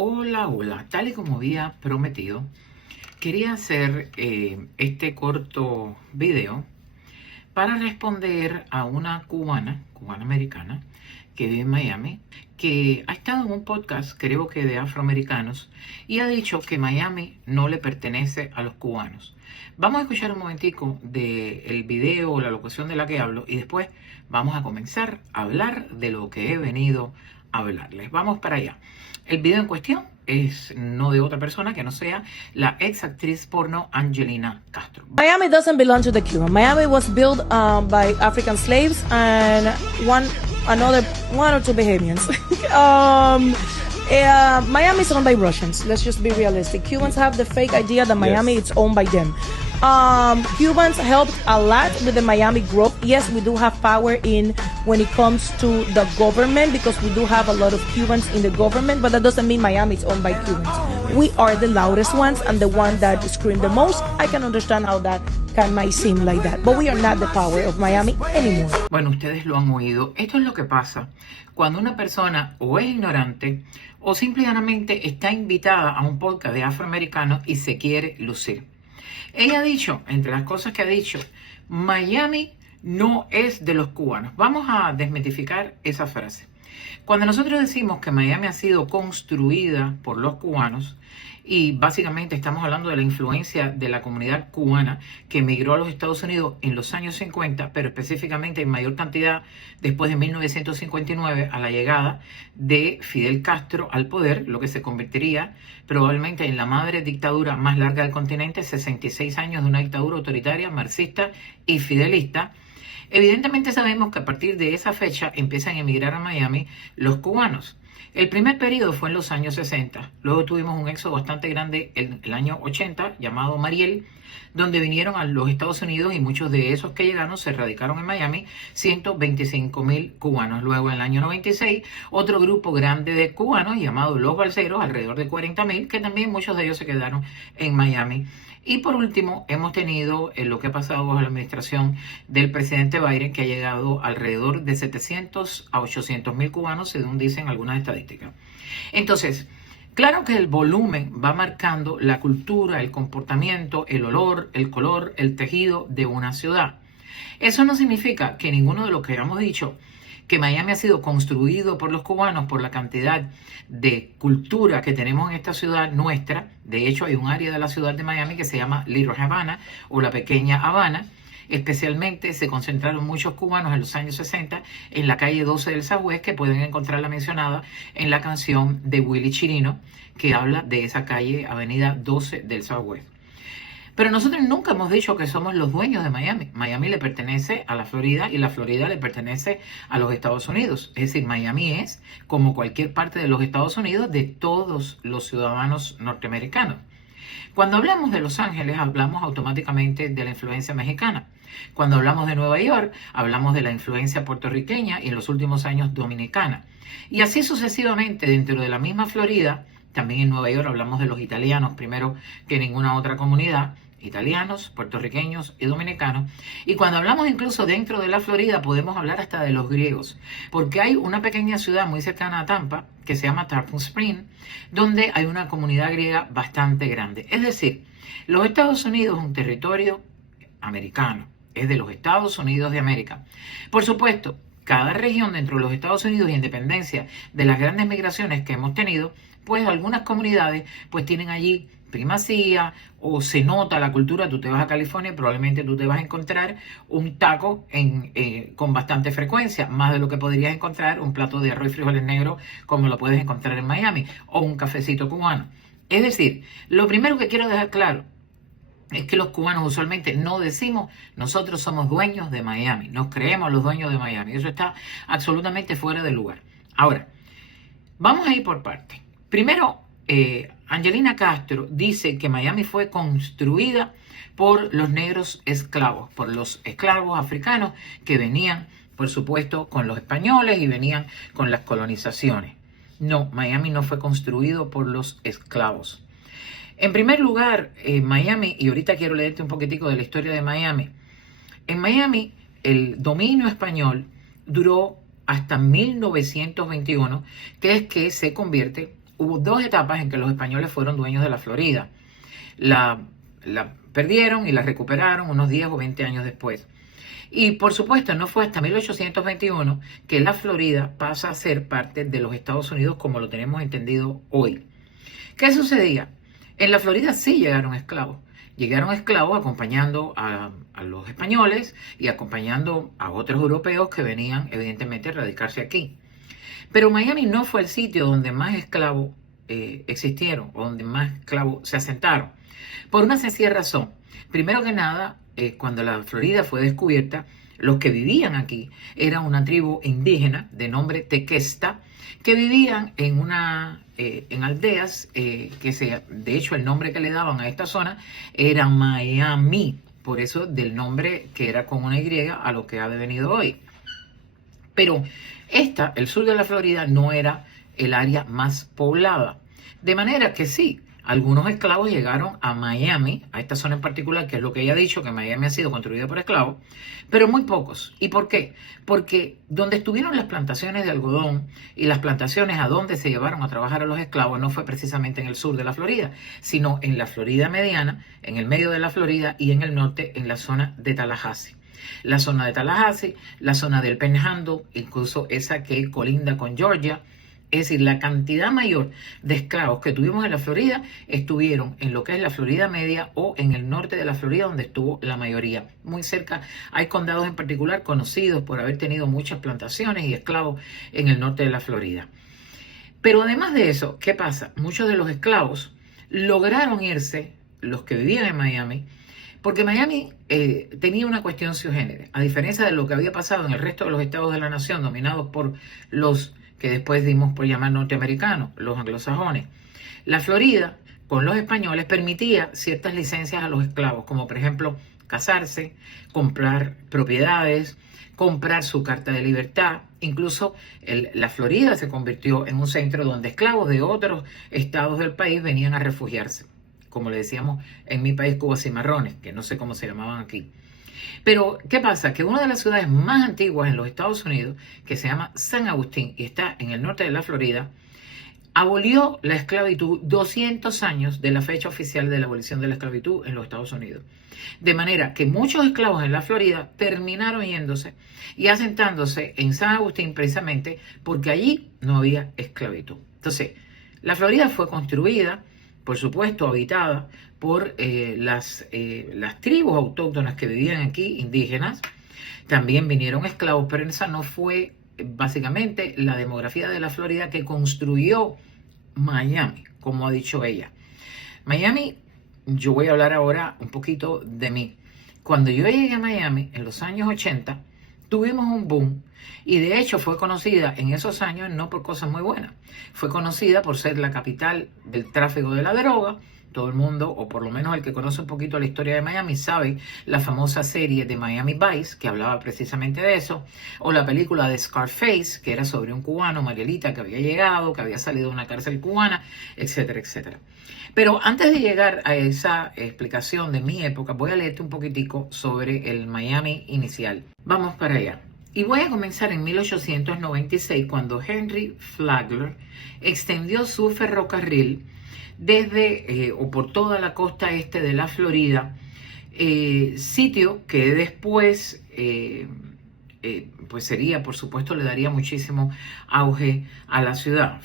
Hola, hola. Tal y como había prometido, quería hacer este corto video para responder a una cubana americana, que vive en Miami, que ha estado en un podcast, creo que de afroamericanos, y ha dicho que Miami no le pertenece a los cubanos. Vamos a escuchar un momentico del video o la locución de la que hablo y después vamos a comenzar a hablar de lo que he venido a hablarles. Vamos para allá. El video en cuestión es no de otra persona que no sea la ex actriz porno Angelina Castro. Miami doesn't belong to the Cuban. Miami was built by African slaves and one or two Bahamians. Miami is owned by Russians. Let's just be realistic. Cubans have the fake idea that Miami is owned by them. Cubans helped a lot with the Miami growth. Yes, we do have power in when it comes to the government because we do have a lot of Cubans in the government, but that doesn't mean Miami is owned by Cubans. We are the loudest ones and the one that scream the most. I can understand how that might seem like that, but we are not the power of Miami anymore. Bueno, ustedes lo han oído. Esto es lo que pasa cuando una persona o es ignorante o simplemente está invitada a un podcast de afroamericanos y se quiere lucir. Ella ha dicho, entre las cosas que ha dicho, Miami no es de los cubanos. Vamos a desmitificar esa frase. Cuando nosotros decimos que Miami ha sido construida por los cubanos, y básicamente estamos hablando de la influencia de la comunidad cubana que emigró a los Estados Unidos en los años 50, pero específicamente en mayor cantidad después de 1959 a la llegada de Fidel Castro al poder, lo que se convertiría probablemente en la madre dictadura más larga del continente, 66 años de una dictadura autoritaria, marxista y fidelista. Evidentemente sabemos que a partir de esa fecha empiezan a emigrar a Miami los cubanos. El primer periodo fue en los años 60, luego tuvimos un éxodo bastante grande en el año 80 llamado Mariel, donde vinieron a los Estados Unidos y muchos de esos que llegaron se radicaron en Miami, 125,000 cubanos. Luego en el año 96, otro grupo grande de cubanos llamado Los Balseros, alrededor de 40,000, que también muchos de ellos se quedaron en Miami. Y por último, hemos tenido lo que ha pasado bajo la administración del presidente Biden, que ha llegado alrededor de 700 a 800,000 cubanos, según dicen algunas estadísticas. Entonces, claro que el volumen va marcando la cultura, el comportamiento, el olor, el color, el tejido de una ciudad. Eso no significa que ninguno de los que hemos dicho que Miami ha sido construido por los cubanos por la cantidad de cultura que tenemos en esta ciudad nuestra. De hecho, hay un área de la ciudad de Miami que se llama Little Havana o la Pequeña Habana. Especialmente se concentraron muchos cubanos en los años 60 en la calle 12 del Southwest, que pueden encontrarla mencionada en la canción de Willy Chirino, que habla de esa calle, avenida 12 del Southwest. Pero nosotros nunca hemos dicho que somos los dueños de Miami. Miami le pertenece a la Florida y la Florida le pertenece a los Estados Unidos. Es decir, Miami es, como cualquier parte de los Estados Unidos, de todos los ciudadanos norteamericanos. Cuando hablamos de Los Ángeles, hablamos automáticamente de la influencia mexicana. Cuando hablamos de Nueva York, hablamos de la influencia puertorriqueña y en los últimos años dominicana. Y así sucesivamente dentro de la misma Florida, también en Nueva York hablamos de los italianos primero que ninguna otra comunidad, italianos, puertorriqueños y dominicanos. Y cuando hablamos incluso dentro de la Florida podemos hablar hasta de los griegos, porque hay una pequeña ciudad muy cercana a Tampa que se llama Tarpon Spring, donde hay una comunidad griega bastante grande. Es decir, los Estados Unidos es un territorio americano, es de los Estados Unidos de América. Por supuesto, cada región dentro de los Estados Unidos, y en dependencia de las grandes migraciones que hemos tenido, pues algunas comunidades pues tienen allí primacía o se nota la cultura. Tú te vas a California y probablemente tú te vas a encontrar un taco con bastante frecuencia, más de lo que podrías encontrar un plato de arroz y frijoles negros como lo puedes encontrar en Miami, o un cafecito cubano. Es decir, lo primero que quiero dejar claro es que los cubanos usualmente no decimos nosotros somos dueños de Miami, nos creemos los dueños de Miami. Eso está absolutamente fuera de lugar. Ahora, vamos a ir por partes. Primero, Angelina Castro dice que Miami fue construida por los negros esclavos, por los esclavos africanos que venían, por supuesto, con los españoles y venían con las colonizaciones. No, Miami no fue construido por los esclavos. En primer lugar, Miami, y ahorita quiero leerte un poquitico de la historia de Miami. En Miami, el dominio español duró hasta 1921, que es que se convierte hubo dos etapas en que los españoles fueron dueños de la Florida. La perdieron y la recuperaron unos 10 o 20 años después. Y por supuesto no fue hasta 1821 que la Florida pasa a ser parte de los Estados Unidos como lo tenemos entendido hoy. ¿Qué sucedía? En la Florida sí llegaron esclavos. Llegaron esclavos acompañando a los españoles y acompañando a otros europeos que venían evidentemente a radicarse aquí. Pero Miami no fue el sitio donde más esclavos existieron o donde más esclavos se asentaron. Por una sencilla razón. Primero que nada, cuando la Florida fue descubierta, los que vivían aquí eran una tribu indígena de nombre Tequesta, que vivían en aldeas de hecho el nombre que le daban a esta zona era Miami, por eso del nombre que era con una Y a lo que ha devenido hoy. Pero el sur de la Florida no era el área más poblada, de manera que sí, algunos esclavos llegaron a Miami, a esta zona en particular, que es lo que ella ha dicho, que Miami ha sido construida por esclavos, pero muy pocos. ¿Y por qué? Porque donde estuvieron las plantaciones de algodón y las plantaciones a donde se llevaron a trabajar a los esclavos no fue precisamente en el sur de la Florida, sino en la Florida mediana, en el medio de la Florida y en el norte, en la zona de Tallahassee. La zona de Tallahassee, la zona del Panhandle, incluso esa que colinda con Georgia. Es decir, la cantidad mayor de esclavos que tuvimos en la Florida estuvieron en lo que es la Florida media o en el norte de la Florida, donde estuvo la mayoría. Muy cerca hay condados en particular conocidos por haber tenido muchas plantaciones y esclavos en el norte de la Florida. Pero además de eso, ¿qué pasa? Muchos de los esclavos lograron irse, los que vivían en Miami, porque Miami tenía una cuestión sui generis, a diferencia de lo que había pasado en el resto de los estados de la nación dominados por los que después dimos por llamar norteamericanos, los anglosajones. La Florida, con los españoles, permitía ciertas licencias a los esclavos, como por ejemplo casarse, comprar propiedades, comprar su carta de libertad. Incluso la Florida se convirtió en un centro donde esclavos de otros estados del país venían a refugiarse, como le decíamos en mi país, Cuba Cimarrones, que no sé cómo se llamaban aquí. Pero, ¿qué pasa? Que una de las ciudades más antiguas en los Estados Unidos, que se llama San Agustín y está en el norte de la Florida, abolió la esclavitud 200 años de la fecha oficial de la abolición de la esclavitud en los Estados Unidos. De manera que muchos esclavos en la Florida terminaron yéndose y asentándose en San Agustín precisamente porque allí no había esclavitud. Entonces, la Florida fue construida, por supuesto, habitada por las tribus autóctonas que vivían aquí, indígenas. También vinieron esclavos, pero esa no fue básicamente la demografía de la Florida que construyó Miami, como ha dicho ella. Miami, yo voy a hablar ahora un poquito de mí. Cuando yo llegué a Miami en los años 80, tuvimos un boom y de hecho fue conocida en esos años no por cosas muy buenas. Fue conocida por ser la capital del tráfico de la droga. Todo el mundo, o por lo menos el que conoce un poquito la historia de Miami, sabe la famosa serie de Miami Vice, que hablaba precisamente de eso, o la película de Scarface, que era sobre un cubano, Marielita, que había llegado, que había salido de una cárcel cubana, etcétera, etcétera. Pero antes de llegar a esa explicación de mi época, voy a leerte un poquitico sobre el Miami inicial. Vamos para allá. Y voy a comenzar en 1896, cuando Henry Flagler extendió su ferrocarril desde o por toda la costa este de la Florida, sitio que después pues sería, por supuesto, le daría muchísimo auge a la ciudad.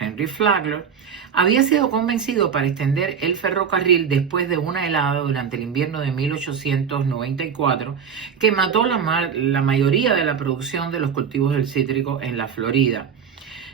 Henry Flagler, había sido convencido para extender el ferrocarril después de una helada durante el invierno de 1894 que mató la mayoría de la producción de los cultivos del cítrico en la Florida.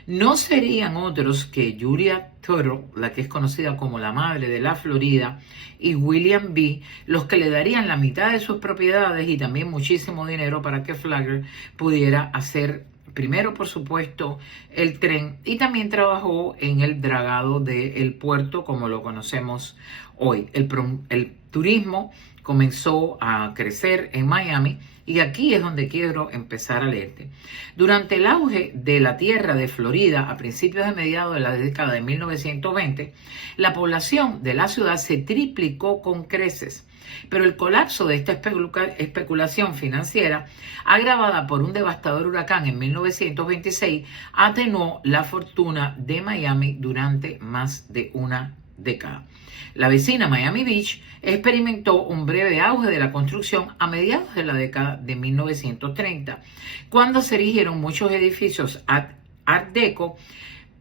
No serían otros que Julia Tuttle, la que es conocida como la madre de la Florida, y William B., los que le darían la mitad de sus propiedades y también muchísimo dinero para que Flagler pudiera hacer, primero por supuesto, el tren, y también trabajó en el dragado del puerto como lo conocemos hoy. El turismo comenzó a crecer en Miami y aquí es donde quiero empezar a leerte. Durante el auge de la tierra de Florida a principios de mediados de la década de 1920, la población de la ciudad se triplicó con creces. Pero el colapso de esta especulación financiera, agravada por un devastador huracán en 1926, atenuó la fortuna de Miami durante más de una década. La vecina Miami Beach experimentó un breve auge de la construcción a mediados de la década de 1930, cuando se erigieron muchos edificios Art Deco,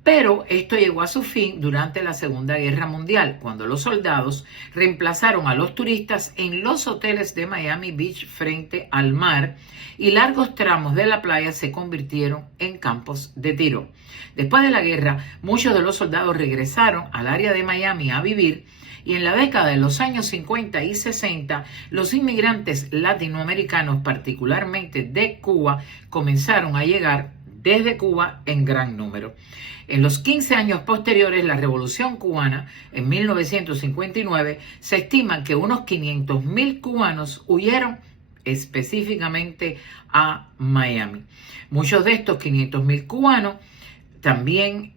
pero esto llegó a su fin durante la Segunda Guerra Mundial, cuando los soldados reemplazaron a los turistas en los hoteles de Miami Beach frente al mar y largos tramos de la playa se convirtieron en campos de tiro. Después de la guerra, muchos de los soldados regresaron al área de Miami a vivir y en la década de los años 50 y 60, los inmigrantes latinoamericanos, particularmente de Cuba, comenzaron a llegar desde Cuba en gran número. En los 15 años posteriores, la Revolución Cubana, en 1959, se estima que unos 500,000 cubanos huyeron específicamente a Miami. Muchos de estos 500,000 cubanos también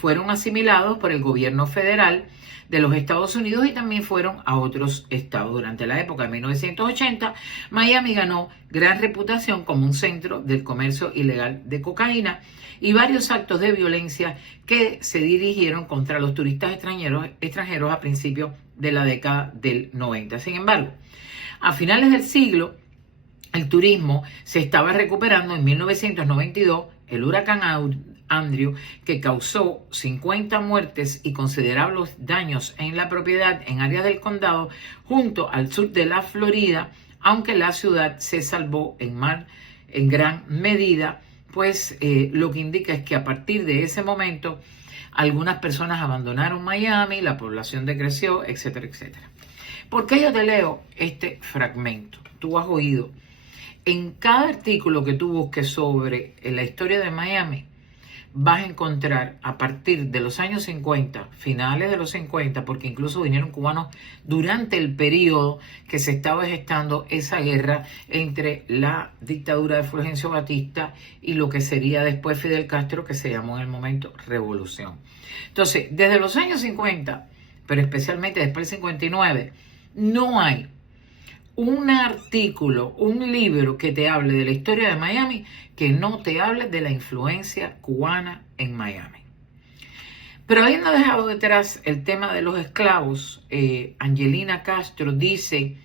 fueron asimilados por el gobierno federal de los Estados Unidos y también fueron a otros estados. Durante la época de 1980, Miami ganó gran reputación como un centro del comercio ilegal de cocaína y varios actos de violencia que se dirigieron contra los turistas extranjeros a principios de la década del 90. Sin embargo, a finales del siglo, el turismo se estaba recuperando. En 1992, el huracán Andrew, que causó 50 muertes y considerables daños en la propiedad en áreas del condado junto al sur de la Florida, aunque la ciudad se salvó en gran medida, pues lo que indica es que a partir de ese momento algunas personas abandonaron Miami, la población decreció, etcétera, etcétera. ¿Por qué yo te leo este fragmento? Tú has oído en cada artículo que tú busques sobre la historia de Miami, vas a encontrar a partir de los años 50, finales de los 50, porque incluso vinieron cubanos durante el periodo que se estaba gestando esa guerra entre la dictadura de Fulgencio Batista y lo que sería después Fidel Castro, que se llamó en el momento Revolución. Entonces, desde los años 50, pero especialmente después del 59, no hay un artículo, un libro que te hable de la historia de Miami que no te hable de la influencia cubana en Miami. Pero habiendo dejado detrás el tema de los esclavos, Angelina Castro dice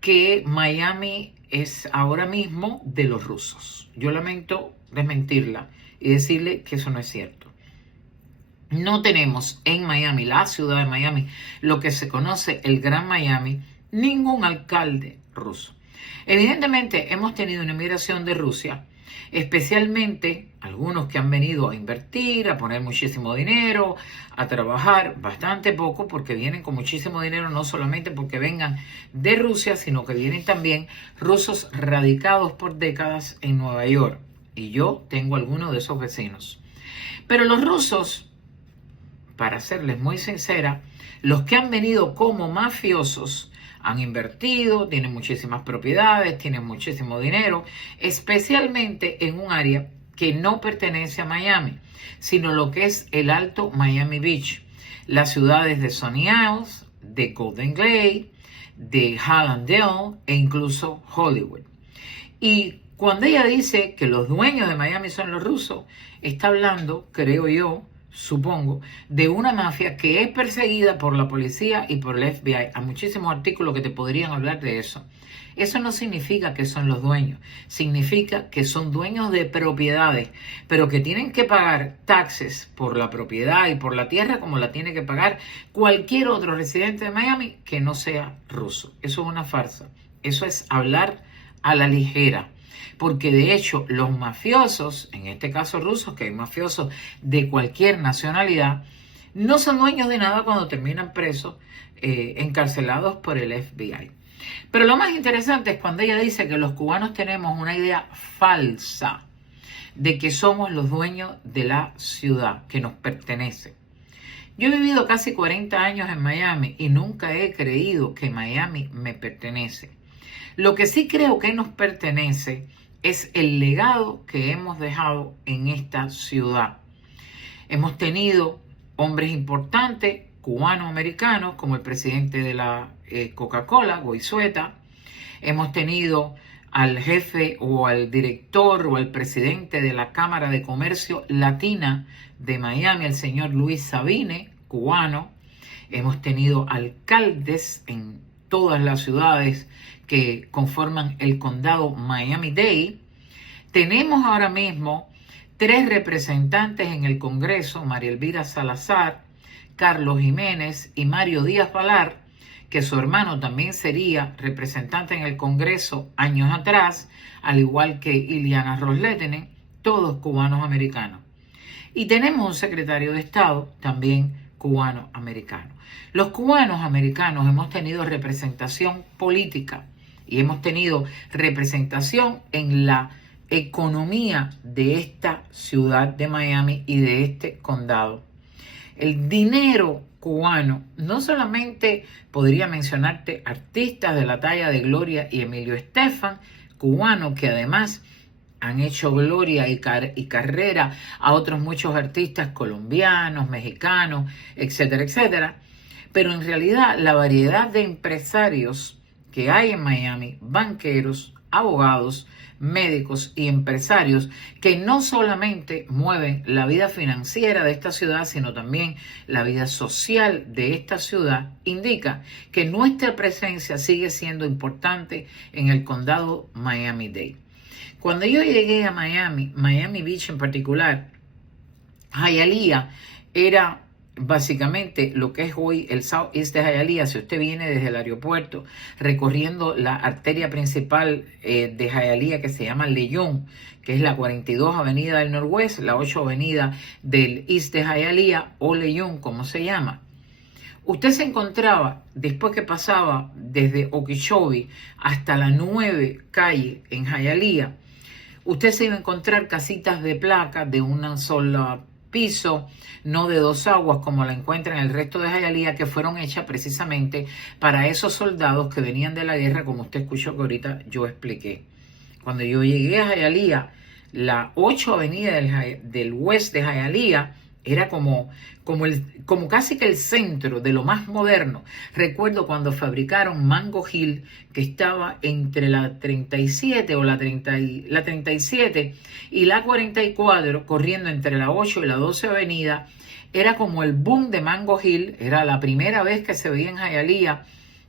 que Miami es ahora mismo de los rusos. Yo lamento desmentirla y decirle que eso no es cierto. No tenemos en Miami, la ciudad de Miami, lo que se conoce el Gran Miami, ningún alcalde ruso. Evidentemente hemos tenido una inmigración de Rusia, especialmente algunos que han venido a invertir, a poner muchísimo dinero, a trabajar bastante poco, porque vienen con muchísimo dinero, no solamente porque vengan de Rusia, sino que vienen también rusos radicados por décadas en Nueva York. Y yo tengo algunos de esos vecinos. Pero los rusos, para serles muy sincera, los que han venido como mafiosos, han invertido, tienen muchísimas propiedades, tienen muchísimo dinero, especialmente en un área que no pertenece a Miami, sino lo que es el Alto Miami Beach, las ciudades de Sunny Isles, de Golden Glade, de Hallandale e incluso Hollywood. Y cuando ella dice que los dueños de Miami son los rusos, está hablando, creo yo, supongo, de una mafia que es perseguida por la policía y por el FBI. Hay muchísimos artículos que te podrían hablar de eso. Eso no significa que son los dueños, significa que son dueños de propiedades, pero que tienen que pagar taxes por la propiedad y por la tierra como la tiene que pagar cualquier otro residente de Miami que no sea ruso. Eso es una farsa, eso es hablar a la ligera. Porque de hecho los mafiosos, en este caso rusos, que hay mafiosos de cualquier nacionalidad, no son dueños de nada cuando terminan presos, encarcelados por el FBI. Pero lo más interesante es cuando ella dice que los cubanos tenemos una idea falsa de que somos los dueños de la ciudad que nos pertenece. Yo he vivido casi 40 años en Miami y nunca he creído que Miami me pertenece. Lo que sí creo que nos pertenece es el legado que hemos dejado en esta ciudad. Hemos tenido hombres importantes, cubano-americanos, como el presidente de la Coca-Cola, Goizueta. Hemos tenido al jefe o al director o al presidente de la Cámara de Comercio Latina de Miami, el señor Luis Sabine, cubano. Hemos tenido alcaldes en todas las ciudades que conforman el condado Miami-Dade. Tenemos ahora mismo 3 representantes en el Congreso, María Elvira Salazar, Carlos Jiménez y Mario Díaz Valar, que su hermano también sería representante en el Congreso años atrás, al igual que Ileana Ros-Lehtinen, todos cubanos americanos. Y tenemos un secretario de Estado también cubano-americano. Los cubanos americanos hemos tenido representación política y hemos tenido representación en la economía de esta ciudad de Miami y de este condado. El dinero cubano, no solamente podría mencionarte artistas de la talla de Gloria y Emilio Estefan, cubanos que además han hecho gloria y carrera a otros muchos artistas colombianos, mexicanos, etcétera, etcétera. Pero en realidad la variedad de empresarios que hay en Miami, banqueros, abogados, médicos y empresarios que no solamente mueven la vida financiera de esta ciudad, sino también la vida social de esta ciudad, indica que nuestra presencia sigue siendo importante en el condado Miami-Dade. Cuando yo llegué a Miami, Miami Beach en particular, Hialeah era básicamente lo que es hoy el Southeast de Hialeah. Si usted viene desde el aeropuerto recorriendo la arteria principal de Hialeah, que se llama Leyón, que es la 42 Avenida del Norwest, la 8 Avenida del East de Hialeah, o Leyón, como se llama, usted se encontraba, después que pasaba desde Okeechobee hasta la 9 calle en Hialeah, usted se iba a encontrar casitas de placa de una sola piso, no de 2 aguas como la encuentra en el resto de Hialeah, que fueron hechas precisamente para esos soldados que venían de la guerra, como usted escuchó que ahorita yo expliqué. Cuando yo llegué a Hialeah, la 8 Avenida del West de Hialeah era como casi que el centro de lo más moderno. Recuerdo cuando fabricaron Mango Hill, que estaba entre la 37 o la 37 y la 44, corriendo entre la 8 y la 12 Avenida. Era como el boom de Mango Hill. Era la primera vez que se veía en Hialeah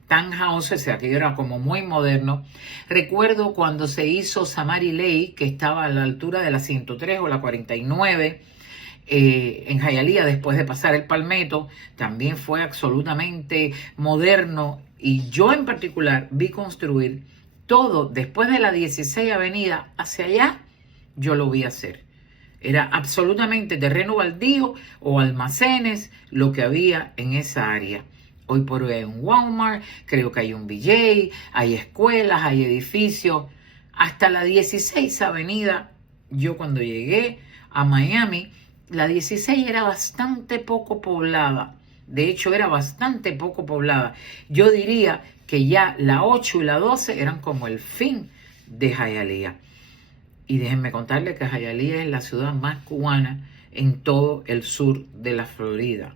townhouse, o sea, que era como muy moderno. Recuerdo cuando se hizo Samari Lake, que estaba a la altura de la 103 o la 49, en Hialeah, después de pasar el Palmetto, también fue absolutamente moderno, y yo en particular vi construir todo después de la 16 Avenida hacia allá. Yo lo vi hacer. Era absolutamente terreno baldío o almacenes lo que había en esa área. Hoy por hoy hay un Walmart, creo que hay un BJ, hay escuelas, hay edificios. Hasta la 16 Avenida, yo cuando llegué a Miami, la 16 era bastante poco poblada. De hecho, era bastante poco poblada. Yo diría que ya la 8 y la 12 eran como el fin de Hialeah. Y déjenme contarles que Hialeah es la ciudad más cubana en todo el sur de la Florida.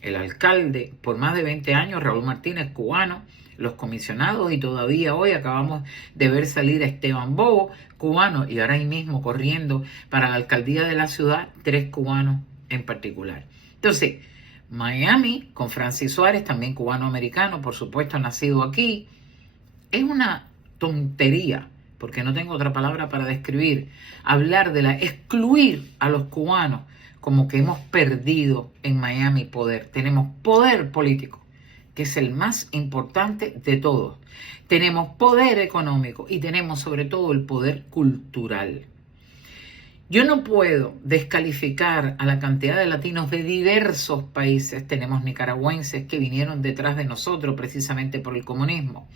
El alcalde, por más de 20 años, Raúl Martínez, cubano. Los comisionados, y todavía hoy acabamos de ver salir a Esteban Bobo, cubano, y ahora ahí mismo corriendo para la alcaldía de la ciudad, 3 cubanos en particular. Entonces, Miami, con Francis Suárez, también cubano-americano, por supuesto, nacido aquí, es una tontería, porque no tengo otra palabra para describir, hablar de excluir a los cubanos, como que hemos perdido en Miami poder. Tenemos poder político, que es el más importante de todos. Tenemos poder económico y tenemos sobre todo el poder cultural. Yo no puedo descalificar a la cantidad de latinos de diversos países. Tenemos nicaragüenses que vinieron detrás de nosotros precisamente por el comunismo.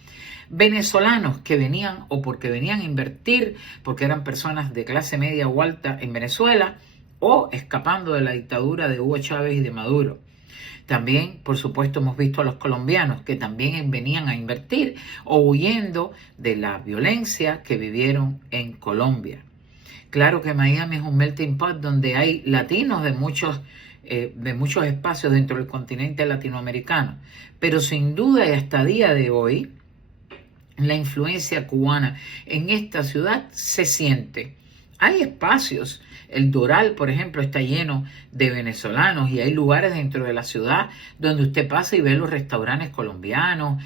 Venezolanos que venían o porque venían a invertir, porque eran personas de clase media o alta en Venezuela, o escapando de la dictadura de Hugo Chávez y de Maduro. También, por supuesto, hemos visto a los colombianos que también venían a invertir o huyendo de la violencia que vivieron en Colombia. Claro que Miami es un melting pot donde hay latinos de muchos espacios dentro del continente latinoamericano, pero sin duda y hasta día de hoy, la influencia cubana en esta ciudad se siente. Hay espacios, el Doral, por ejemplo, está lleno de venezolanos y hay lugares dentro de la ciudad donde usted pasa y ve los restaurantes colombianos,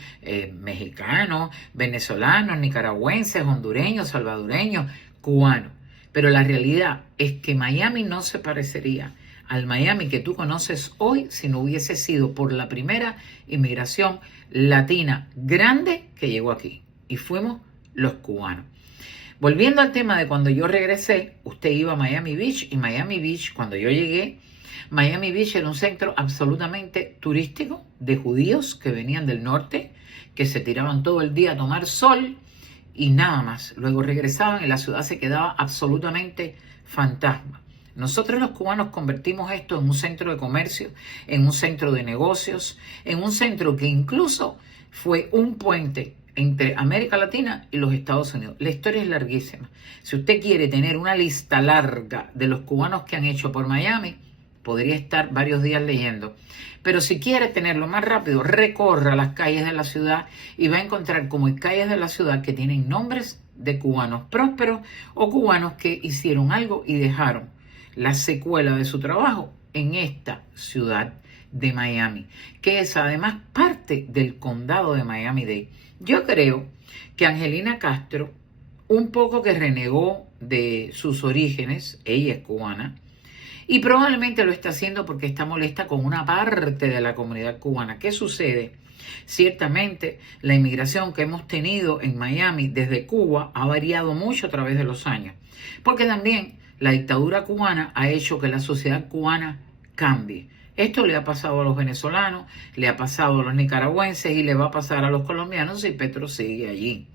mexicanos, venezolanos, nicaragüenses, hondureños, salvadoreños, cubanos. Pero la realidad es que Miami no se parecería al Miami que tú conoces hoy si no hubiese sido por la primera inmigración latina grande que llegó aquí. Y fuimos los cubanos. Volviendo al tema de cuando yo regresé, usted iba a Miami Beach y Miami Beach, cuando yo llegué, Miami Beach era un centro absolutamente turístico de judíos que venían del norte, que se tiraban todo el día a tomar sol y nada más. Luego regresaban y la ciudad se quedaba absolutamente fantasma. Nosotros los cubanos convertimos esto en un centro de comercio, en un centro de negocios, en un centro que incluso fue un puente entre América Latina y los Estados Unidos. La historia es larguísima. Si usted quiere tener una lista larga de los cubanos que han hecho por Miami, podría estar varios días leyendo. Pero si quiere tenerlo más rápido, recorra las calles de la ciudad y va a encontrar como hay calles de la ciudad que tienen nombres de cubanos prósperos o cubanos que hicieron algo y dejaron la secuela de su trabajo en esta ciudad de Miami, que es además parte del condado de Miami-Dade. Yo creo que Angelina Castro, un poco que renegó de sus orígenes, ella es cubana, y probablemente lo está haciendo porque está molesta con una parte de la comunidad cubana. ¿Qué sucede? Ciertamente, la inmigración que hemos tenido en Miami desde Cuba ha variado mucho a través de los años, porque también la dictadura cubana ha hecho que la sociedad cubana cambie. Esto le ha pasado a los venezolanos, le ha pasado a los nicaragüenses y le va a pasar a los colombianos si Petro sigue allí.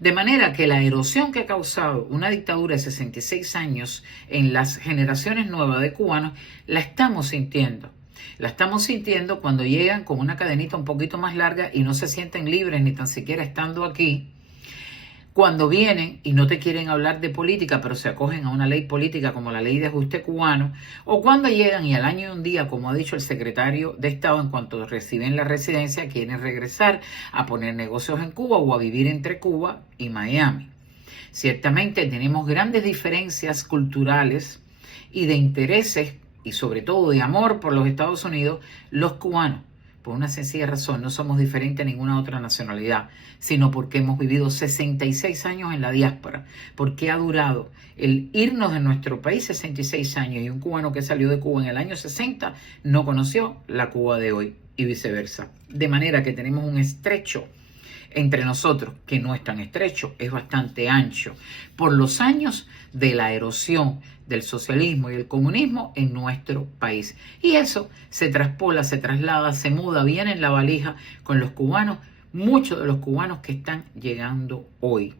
De manera que la erosión que ha causado una dictadura de 66 años en las generaciones nuevas de cubanos, la estamos sintiendo. La estamos sintiendo cuando llegan con una cadenita un poquito más larga y no se sienten libres ni tan siquiera estando aquí. Cuando vienen y no te quieren hablar de política, pero se acogen a una ley política como la ley de ajuste cubano, o cuando llegan y al año y un día, como ha dicho el secretario de Estado, en cuanto reciben la residencia, quieren regresar a poner negocios en Cuba o a vivir entre Cuba y Miami. Ciertamente tenemos grandes diferencias culturales y de intereses, y sobre todo de amor por los Estados Unidos, los cubanos. Por una sencilla razón, no somos diferentes a ninguna otra nacionalidad, sino porque hemos vivido 66 años en la diáspora, porque ha durado el irnos de nuestro país 66 años y un cubano que salió de Cuba en el año 60 no conoció la Cuba de hoy y viceversa. De manera que tenemos un estrecho entre nosotros, que no es tan estrecho, es bastante ancho, por los años de la erosión del socialismo y el comunismo en nuestro país. Y eso se traspola, se traslada, se muda, viene en la valija con los cubanos, muchos de los cubanos que están llegando hoy.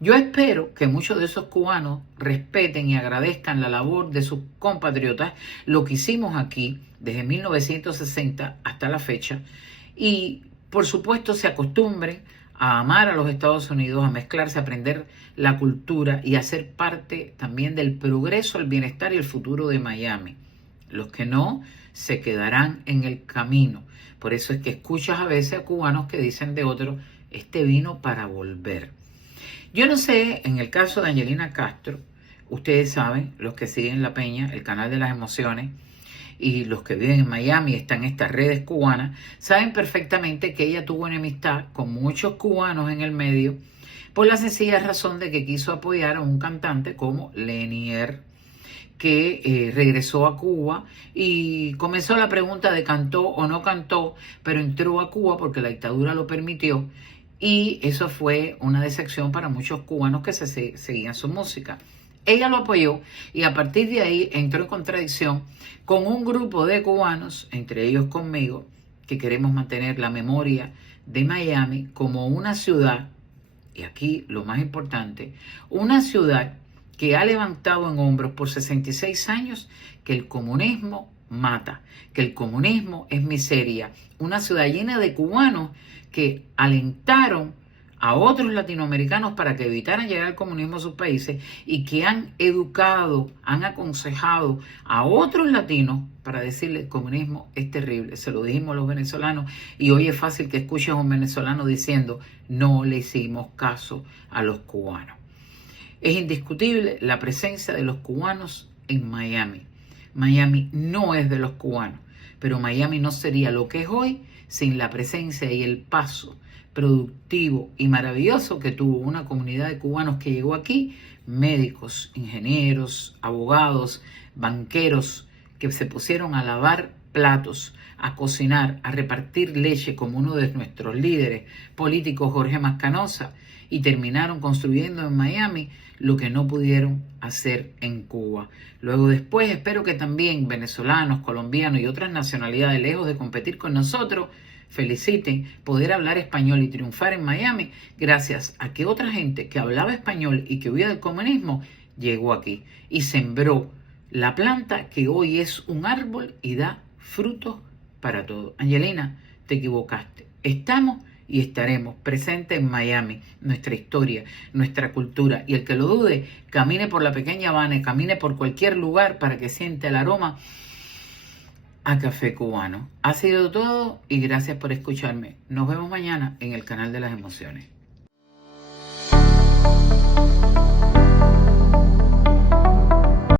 Yo espero que muchos de esos cubanos respeten y agradezcan la labor de sus compatriotas, lo que hicimos aquí desde 1960 hasta la fecha, y por supuesto se acostumbren a amar a los Estados Unidos, a mezclarse, a aprender la cultura y a ser parte también del progreso, el bienestar y el futuro de Miami. Los que no, se quedarán en el camino. Por eso es que escuchas a veces a cubanos que dicen de otros, este vino para volver. Yo no sé, en el caso de Angelina Castro, ustedes saben, los que siguen La Peña, el canal de las emociones, y los que viven en Miami, están en estas redes cubanas, saben perfectamente que ella tuvo enemistad con muchos cubanos en el medio por la sencilla razón de que quiso apoyar a un cantante como Lenier, que regresó a Cuba y comenzó la pregunta de cantó o no cantó, pero entró a Cuba porque la dictadura lo permitió y eso fue una decepción para muchos cubanos que seguían su música. Ella lo apoyó y a partir de ahí entró en contradicción con un grupo de cubanos, entre ellos conmigo, que queremos mantener la memoria de Miami como una ciudad, y aquí lo más importante, una ciudad que ha levantado en hombros por 66 años que el comunismo mata, que el comunismo es miseria. Una ciudad llena de cubanos que alentaron a otros latinoamericanos para que evitaran llegar al comunismo a sus países y que han educado, han aconsejado a otros latinos para decirle el comunismo es terrible. Se lo dijimos a los venezolanos y hoy es fácil que escuches a un venezolano diciendo no le hicimos caso a los cubanos. Es indiscutible la presencia de los cubanos en Miami. Miami no es de los cubanos, pero Miami no sería lo que es hoy sin la presencia y el paso productivo y maravilloso que tuvo una comunidad de cubanos que llegó aquí, médicos, ingenieros, abogados, banqueros, que se pusieron a lavar platos, a cocinar, a repartir leche como uno de nuestros líderes políticos, Jorge Mascanosa, y terminaron construyendo en Miami lo que no pudieron hacer en Cuba. Luego después espero que también venezolanos, colombianos y otras nacionalidades, lejos de competir con nosotros, feliciten poder hablar español y triunfar en Miami gracias a que otra gente que hablaba español y que huía del comunismo llegó aquí y sembró la planta que hoy es un árbol y da frutos para todo. Angelina, te equivocaste. Estamos y estaremos presentes en Miami, nuestra historia, nuestra cultura. Y el que lo dude, camine por la pequeña Habana, camine por cualquier lugar para que siente el aroma a café cubano. Ha sido todo y gracias por escucharme. Nos vemos mañana en el canal de las emociones.